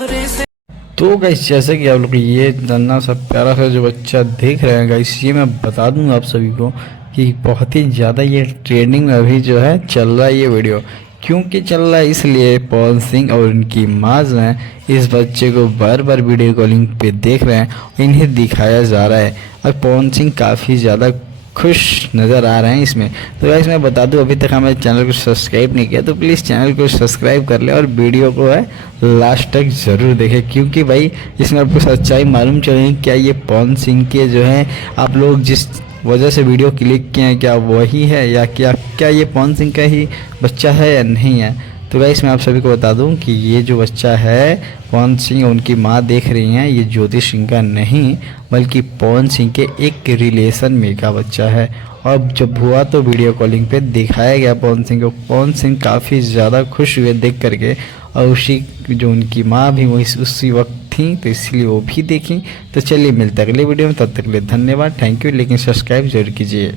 तो गाइस जैसे कि आप लोग ये नन्हा सा प्यारा सा जो बच्चा देख रहे हैं गाइस, ये मैं बता दूं आप सभी को कि बहुत ही ज़्यादा ये ट्रेंडिंग में अभी जो है चल रहा है ये वीडियो। क्योंकि चल रहा है इसलिए पवन सिंह और उनकी माँ जो है इस बच्चे को बार बार वीडियो कॉलिंग पे देख रहे हैं और इन्हें दिखाया जा रहा है और पवन सिंह काफ़ी ज़्यादा खुश नज़र आ रहे हैं इसमें। तो गाइस मैं बता दूं अभी तक हमारे चैनल को सब्सक्राइब नहीं किया तो प्लीज़ चैनल को सब्सक्राइब कर ले और वीडियो को है लास्ट तक ज़रूर देखें, क्योंकि भाई इसमें आपको सच्चाई मालूम चलेगी क्या ये पवन सिंह के जो है आप लोग जिस वजह से वीडियो क्लिक किए हैं क्या वही है या क्या ये पवन सिंह का ही बच्चा है या नहीं है। तो गाइस मैं आप सभी को बता दूं कि ये जो बच्चा है पवन सिंह और उनकी माँ देख रही हैं ये ज्योति सिंह का नहीं बल्कि पवन सिंह के एक रिलेशन में का बच्चा है। और जब हुआ तो वीडियो कॉलिंग पे दिखाया गया पवन सिंह को। पवन सिंह काफ़ी ज़्यादा खुश हुए देख करके और उसी जो उनकी माँ भी उसी वक्त थी तो इसलिए वो भी देखी। तो चलिए मिलते हैं अगले वीडियो में, तब तक के लिए धन्यवाद, थैंक यू। लेकिन सब्सक्राइब जरूर कीजिए।